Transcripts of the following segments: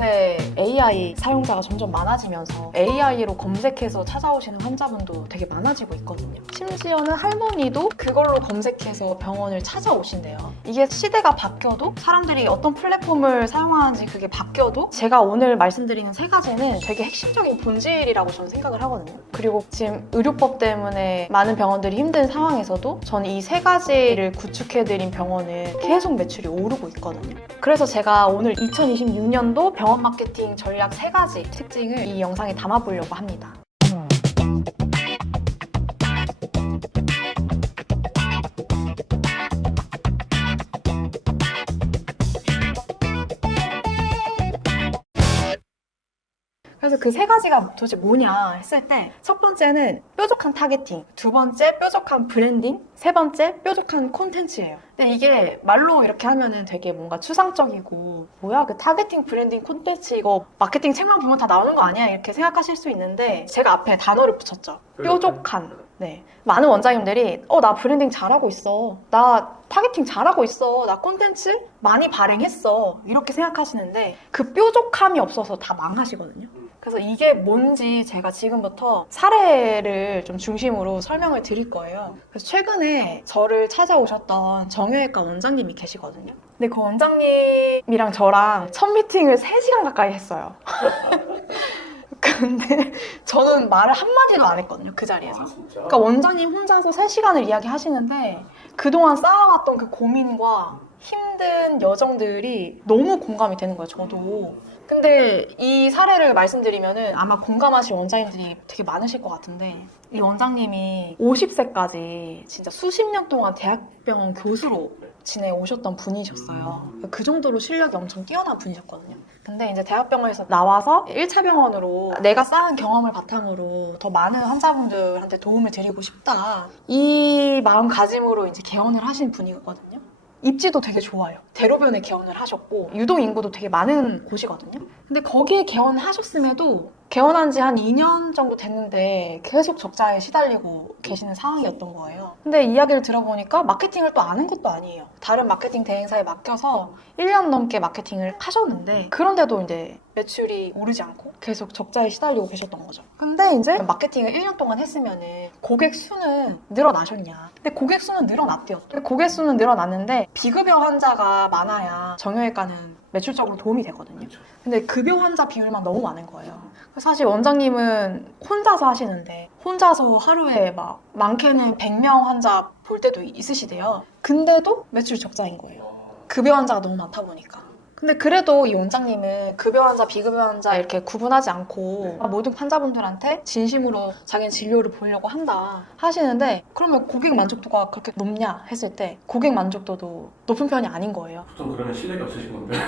요새 AI 사용자가 점점 많아지면서 AI로 검색해서 찾아오시는 환자분도 되게 많아지고 있거든요. 심지어는 할머니도 그걸로 검색해서 병원을 찾아오신대요. 이게 시대가 바뀌어도 사람들이 어떤 플랫폼을 사용하는지 그게 바뀌어도 제가 오늘 말씀드리는 세 가지는 되게 핵심적인 본질이라고 저는 생각을 하거든요. 그리고 지금 의료법 때문에 많은 병원들이 힘든 상황에서도 저는 이 세 가지를 구축해드린 병원은 계속 매출이 오르고 있거든요. 그래서 제가 오늘 2026년도 병원 마케팅 전략 세 가지 특징을 이 영상에 담아보려고 합니다. 그래서 그 세 가지가 도대체 뭐냐 했을 때 첫 번째는 뾰족한 타겟팅, 두 번째 뾰족한 브랜딩, 세 번째 뾰족한 콘텐츠예요. 근데 이게 말로 이렇게 하면은 되게 뭔가 추상적이고 뭐야 그 타겟팅, 브랜딩, 콘텐츠 이거 마케팅 책만 보면 다 나오는 거 아니야 이렇게 생각하실 수 있는데 제가 앞에 단어를 붙였죠. 뾰족한. 네. 많은 원장님들이 나 브랜딩 잘하고 있어. 나 타겟팅 잘하고 있어. 나 콘텐츠 많이 발행했어. 이렇게 생각하시는데 그 뾰족함이 없어서 다 망하시거든요. 그래서 이게 뭔지 제가 지금부터 사례를 좀 중심으로 설명을 드릴 거예요. 그래서 최근에 저를 찾아오셨던 정형외과 원장님이 계시거든요. 근데 그 원장님이랑 저랑 첫 미팅을 3시간 가까이 했어요. 근데 저는 말을 한마디도 안 했거든요, 그 자리에서. 그러니까 원장님 혼자서 3시간을 이야기하시는데 그동안 쌓아왔던 그 고민과 힘든 여정들이 너무 공감이 되는 거예요, 저도. 근데 이 사례를 말씀드리면은 아마 공감하실 원장님들이 되게 많으실 것 같은데 이 원장님이 50세까지 진짜 수십 년 동안 대학병원 교수로 지내오셨던 분이셨어요. 그 정도로 실력이 엄청 뛰어난 분이셨거든요. 근데 이제 대학병원에서 나와서 1차 병원으로 내가 쌓은 경험을 바탕으로 더 많은 환자분들한테 도움을 드리고 싶다. 이 마음가짐으로 이제 개원을 하신 분이거든요. 입지도 되게 좋아요. 대로변에 개원을 하셨고 유동 인구도 되게 많은 곳이거든요. 근데 거기에 개원하셨음에도 개원한 지 한 2년 정도 됐는데 계속 적자에 시달리고 계시는 상황이었던 거예요. 근데 이야기를 들어보니까 마케팅을 또 아는 것도 아니에요. 다른 마케팅 대행사에 맡겨서 1년 넘게 마케팅을 하셨는데 그런데도 이제 매출이 오르지 않고 계속 적자에 시달리고 계셨던 거죠. 근데 이제 마케팅을 1년 동안 했으면은 고객 수는 늘어나셨냐? 근데 고객 수는 늘어났대요. 근데 고객 수는 늘어났는데 비급여 환자가 많아야 정형외과는 매출적으로 도움이 되거든요. 근데 급여 환자 비율만 너무 많은 거예요. 사실 원장님은 혼자서 하시는데 혼자서 하루에 막 많게는 100명 환자 볼 때도 있으시대요. 근데도 매출 적자인 거예요. 급여 환자가 너무 많다 보니까. 근데 그래도 이 원장님은 급여 환자, 비급여 환자 이렇게 구분하지 않고 모든 환자분들한테 진심으로 자기는 진료를 보려고 한다 하시는데 그러면 고객 만족도가 그렇게 높냐 했을 때 고객 만족도도 높은 편이 아닌 거예요. 보통 그러면 실력이 없으신 건데.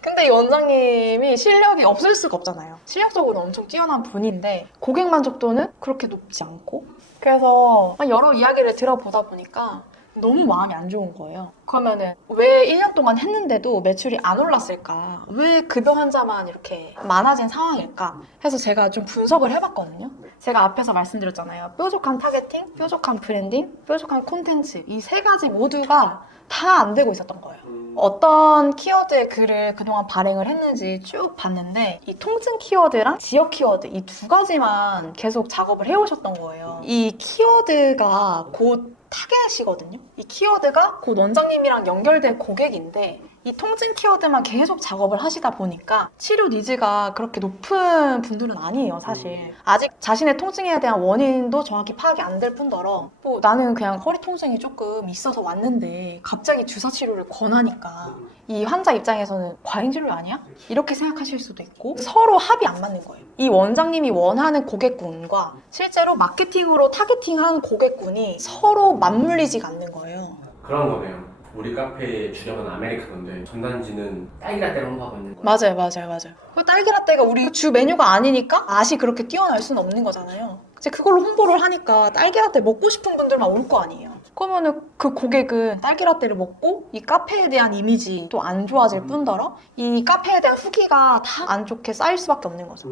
근데 이 원장님이 실력이 없을 수가 없잖아요. 실력적으로 엄청 뛰어난 분인데 고객 만족도는 그렇게 높지 않고 그래서 여러 이야기를 들어보다 보니까 너무 마음이 안 좋은 거예요. 그러면은 왜 1년 동안 했는데도 매출이 안 올랐을까? 왜 급여 환자만 이렇게 많아진 상황일까? 해서 제가 좀 분석을 해봤거든요. 제가 앞에서 말씀드렸잖아요. 뾰족한 타겟팅, 뾰족한 브랜딩, 뾰족한 콘텐츠 이 세 가지 모두가 다 안 되고 있었던 거예요. 어떤 키워드의 글을 그동안 발행을 했는지 쭉 봤는데 이 통증 키워드랑 지역 키워드 이 두 가지만 계속 작업을 해오셨던 거예요. 이 키워드가 곧 타겟이거든요. 이 키워드가 곧 원장님이랑 연결된 고객인데 이 통증 키워드만 계속 작업을 하시다 보니까 치료 니즈가 그렇게 높은 분들은 아니에요, 사실. 아직 자신의 통증에 대한 원인도 정확히 파악이 안 될 뿐더러 나는 그냥 허리 통증이 조금 있어서 왔는데 갑자기 주사 치료를 권하니까 이 환자 입장에서는 과잉 진료 아니야? 이렇게 생각하실 수도 있고 서로 합이 안 맞는 거예요. 이 원장님이 원하는 고객군과 실제로 마케팅으로 타겟팅한 고객군이 서로 맞물리지가 않는 거예요. 그런 거네요. 우리 카페에 주력은 아메리카노인데 전단지는 딸기라떼를 홍보하고 있는 거예요. 맞아요. 그 딸기라떼가 우리 주 메뉴가 아니니까 맛이 그렇게 뛰어날 수는 없는 거잖아요. 이제 그걸로 홍보를 하니까 딸기라떼 먹고 싶은 분들만 올 거 아니에요. 그러면은 그 고객은 딸기라떼를 먹고 이 카페에 대한 이미지도 안 좋아질 뿐더러 이 카페에 대한 후기가 다 안 좋게 쌓일 수밖에 없는 거죠.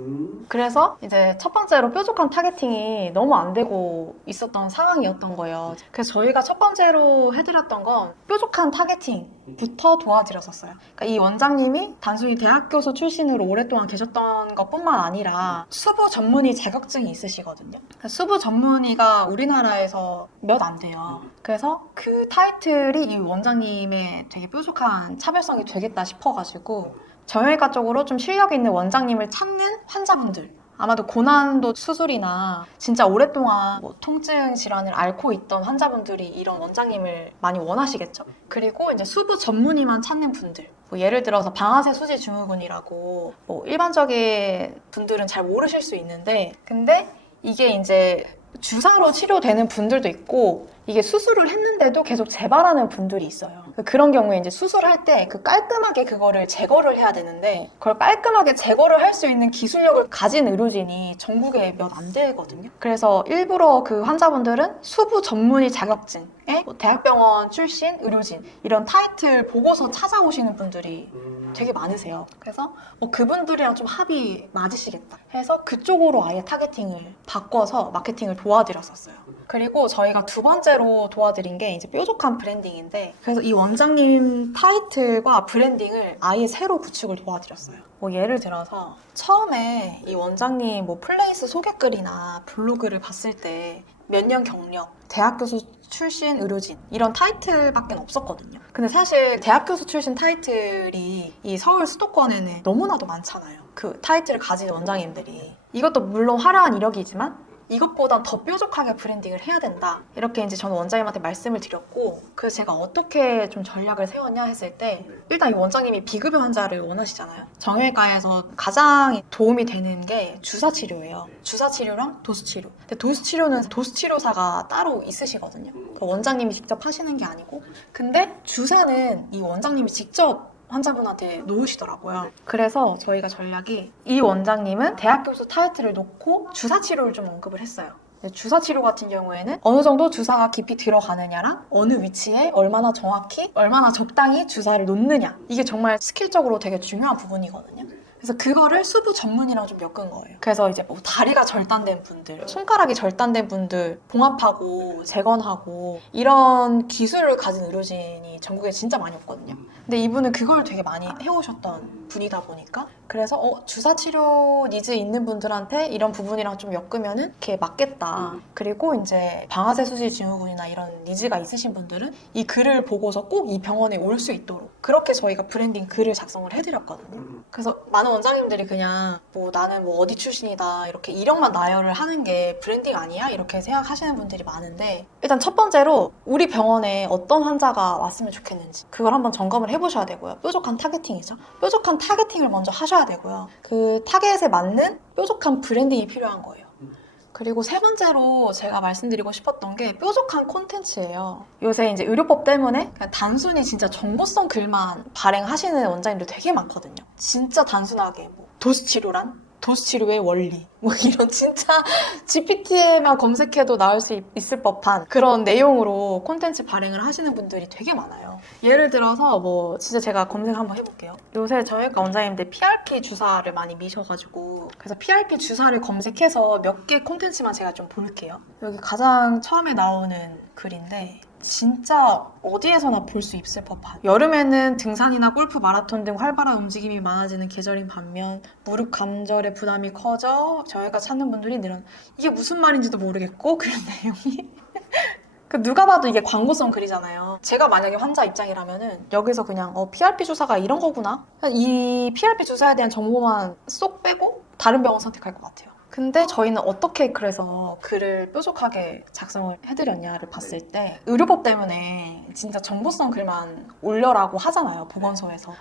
그래서 이제 첫 번째로 뾰족한 타겟팅이 너무 안 되고 있었던 상황이었던 거예요. 그래서 저희가 첫 번째로 해드렸던 건 뾰족한 타겟팅부터 도와드렸었어요. 그러니까 이 원장님이 단순히 대학 교수 출신으로 오랫동안 계셨던 것뿐만 아니라 수부 전문의 자격증이 있으시거든요. 수부 전문의가 우리나라에서 몇 안 돼요. 그래서 그 타이틀이 이 원장님의 되게 뾰족한 차별성이 되겠다 싶어가지고 정형외과 쪽으로 좀 실력 있는 원장님을 찾는 환자분들, 아마도 고난도 수술이나 진짜 오랫동안 뭐 통증 질환을 앓고 있던 환자분들이 이런 원장님을 많이 원하시겠죠. 그리고 이제 수부 전문의만 찾는 분들, 뭐 예를 들어서 방아쇠 수지 증후군이라고 뭐 일반적인 분들은 잘 모르실 수 있는데, 근데 이게 이제 주사로 치료되는 분들도 있고 이게 수술을 했는데도 계속 재발하는 분들이 있어요. 그런 경우에 이제 수술할 때 그 깔끔하게 그거를 제거를 해야 되는데 그걸 깔끔하게 제거를 할 수 있는 기술력을 가진 의료진이 전국에 몇 안 되거든요. 그래서 일부러 그 환자분들은 수부 전문의 자격증에 뭐 대학병원 출신 의료진 이런 타이틀 보고서 찾아오시는 분들이 되게 많으세요. 그래서 그분들이랑 좀 합이 맞으시겠다 해서 그쪽으로 아예 타겟팅을 바꿔서 마케팅을 도와드렸었어요. 그리고 저희가 두 번째로 도와드린 게 이제 뾰족한 브랜딩인데, 그래서 이 원장님 타이틀과 브랜딩을 아예 새로 구축을 도와드렸어요. 뭐 예를 들어서 처음에 이 원장님 뭐 플레이스 소개글이나 블로그를 봤을 때 몇 년 경력, 대학 교수 출신 의료진 이런 타이틀밖에 없었거든요. 근데 사실 대학 교수 출신 타이틀이 이 서울 수도권에는 너무나도 많잖아요. 그 타이틀을 가진 원장님들이. 이것도 물론 화려한 이력이지만 이것보단 더 뾰족하게 브랜딩을 해야 된다. 이렇게 이제 저는 원장님한테 말씀을 드렸고, 그래서 제가 어떻게 좀 전략을 세웠냐 했을 때, 일단 이 원장님이 비급여 환자를 원하시잖아요. 정형외과에서 가장 도움이 되는 게 주사 치료예요. 주사 치료랑 도수 치료. 근데 도수 치료는 도수 치료사가 따로 있으시거든요. 그 원장님이 직접 하시는 게 아니고, 근데 주사는 이 원장님이 직접 환자분한테 놓으시더라고요. 그래서 저희가 전략이 이 원장님은 대학 교수 타이틀을 놓고 주사 치료를 좀 언급을 했어요. 주사 치료 같은 경우에는 어느 정도 주사가 깊이 들어가느냐랑 어느 위치에 얼마나 정확히, 얼마나 적당히 주사를 놓느냐, 이게 정말 스킬적으로 되게 중요한 부분이거든요. 그래서 그거를 수부 전문이랑 좀 엮은 거예요. 그래서 이제 뭐 다리가 절단된 분들, 손가락이 절단된 분들 봉합하고 재건하고 이런 기술을 가진 의료진이 전국에 진짜 많이 없거든요. 근데 이분은 그걸 되게 많이 해오셨던 분이다 보니까, 그래서 주사 치료 니즈 있는 분들한테 이런 부분이랑 좀 엮으면은 이렇게 맞겠다. 그리고 이제 방아쇠 수지 증후군이나 이런 니즈가 있으신 분들은 이 글을 보고서 꼭 이 병원에 올 수 있도록 그렇게 저희가 브랜딩 글을 작성을 해드렸거든요. 그래서 많은 원장님들이 그냥 뭐 나는 뭐 어디 출신이다 이렇게 이력만 나열을 하는 게 브랜딩 아니야? 이렇게 생각하시는 분들이 많은데, 일단 첫 번째로 우리 병원에 어떤 환자가 왔으면 좋겠는지 그걸 한번 점검을 해보셔야 되고요. 뾰족한 타겟팅이죠. 뾰족한 타겟팅을 먼저 하셔야 되고요. 그 타겟에 맞는 뾰족한 브랜딩이 필요한 거예요. 그리고 세 번째로 제가 말씀드리고 싶었던 게 뾰족한 콘텐츠예요. 요새 이제 의료법 때문에 그냥 단순히 진짜 정보성 글만 발행하시는 원장님들 되게 많거든요. 진짜 단순하게 뭐 도수치료란? 도수치료의 원리 뭐 이런 진짜 GPT에만 검색해도 나올 수 있을 법한 그런 내용으로 콘텐츠 발행을 하시는 분들이 되게 많아요. 예를 들어서 뭐 진짜 제가 검색 한번 해볼게요. 요새 저희가 원장님들 PRP 주사를 많이 미셔가지고, 그래서 PRP 주사를 검색해서 몇 개 콘텐츠만 제가 좀 볼게요. 여기 가장 처음에 나오는 글인데 진짜 어디에서나 볼 수 있을 법한, 여름에는 등산이나 골프, 마라톤 등 활발한 움직임이 많아지는 계절인 반면 무릎 관절의 부담이 커져 저희가 찾는 분들이 늘어나. 이게 무슨 말인지도 모르겠고 그런 내용이 누가 봐도 이게 광고성 글이잖아요. 제가 만약에 환자 입장이라면은 여기서 그냥 PRP 주사가 이런 거구나, 이 PRP 주사에 대한 정보만 쏙 빼고 다른 병원 선택할 것 같아요. 근데 저희는 어떻게 그래서 글을 뾰족하게 작성을 해드렸냐를 봤을 때, 의료법 때문에 진짜 정보성 글만 올려라고 하잖아요, 보건소에서.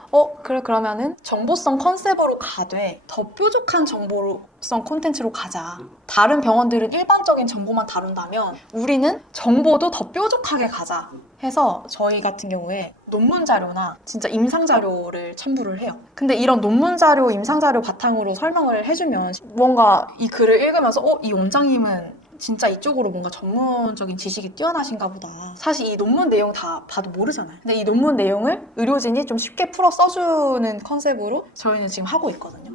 그래, 그러면은 정보성 컨셉으로 가되 더 뾰족한 정보성 콘텐츠로 가자. 다른 병원들은 일반적인 정보만 다룬다면 우리는 정보도 더 뾰족하게 가자 해서 저희 같은 경우에 논문 자료나 진짜 임상 자료를 첨부를 해요. 근데 이런 논문 자료, 임상 자료 바탕으로 설명을 해주면 뭔가 이 글을 읽으면서 이 원장님은 진짜 이쪽으로 뭔가 전문적인 지식이 뛰어나신가 보다. 사실 이 논문 내용 다 봐도 모르잖아요. 근데 이 논문 내용을 의료진이 좀 쉽게 풀어 써주는 컨셉으로 저희는 지금 하고 있거든요.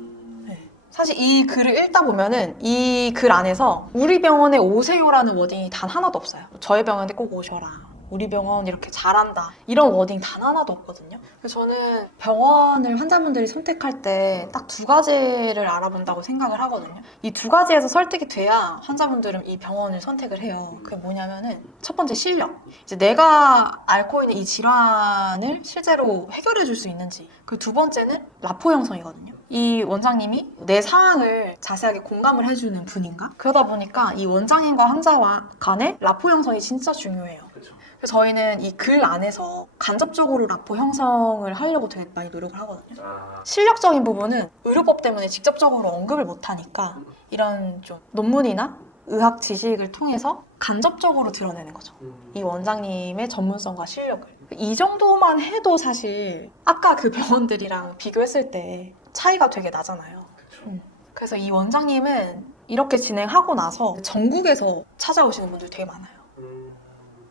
네. 사실 이 글을 읽다 보면은 이 글 안에서 우리 병원에 오세요라는 워딩이 단 하나도 없어요. 저희 병원에 꼭 오셔라. 우리 병원 이렇게 잘한다. 이런 워딩 단 하나도 없거든요. 그래서 저는 병원을 환자분들이 선택할 때 딱 두 가지를 알아본다고 생각을 하거든요. 이 두 가지에서 설득이 돼야 환자분들은 이 병원을 선택을 해요. 그게 뭐냐면은 첫 번째 실력. 이제 내가 앓고 있는 이 질환을 실제로 해결해 줄 수 있는지. 그 두 번째는 라포 형성이거든요. 이 원장님이 내 상황을 자세하게 공감을 해주는 분인가? 그러다 보니까 이 원장님과 환자와 간의 라포 형성이 진짜 중요해요. 그렇죠. 그래서 저희는 이 글 안에서 간접적으로 라포 형성을 하려고 되게 많이 노력을 하거든요. 실력적인 부분은 의료법 때문에 직접적으로 언급을 못하니까 이런 좀 논문이나 의학 지식을 통해서 간접적으로 드러내는 거죠. 이 원장님의 전문성과 실력을. 이 정도만 해도 사실 아까 그 병원들이랑 비교했을 때 차이가 되게 나잖아요. 그래서 이 원장님은 이렇게 진행하고 나서 전국에서 찾아오시는 분들이 되게 많아요.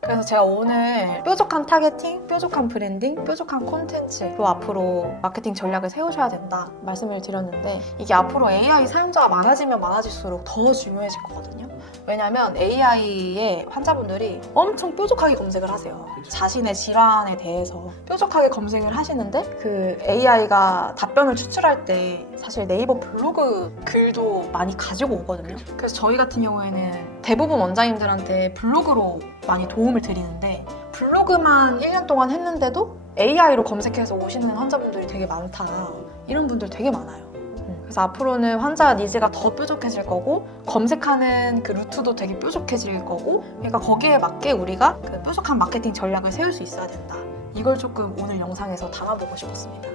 그래서 제가 오늘 뾰족한 타겟팅, 뾰족한 브랜딩, 뾰족한 콘텐츠로 앞으로 마케팅 전략을 세우셔야 된다 말씀을 드렸는데 이게 앞으로 AI 사용자가 많아지면 많아질수록 더 중요해질 거거든요. 왜냐면 AI의 환자분들이 엄청 뾰족하게 검색을 하세요. 자신의 질환에 대해서 뾰족하게 검색을 하시는데 그 AI가 답변을 추출할 때 사실 네이버 블로그 글도 많이 가지고 오거든요. 그래서 저희 같은 경우에는 대부분 원장님들한테 블로그로 많이 도움을 드리는데 블로그만 1년 동안 했는데도 AI로 검색해서 오시는 환자분들이 되게 많다. 이런 분들 되게 많아요. 그래서 앞으로는 환자 니즈가 더 뾰족해질 거고 검색하는 그 루트도 되게 뾰족해질 거고 그러니까 거기에 맞게 우리가 그 뾰족한 마케팅 전략을 세울 수 있어야 된다. 이걸 조금 오늘 영상에서 담아보고 싶었습니다.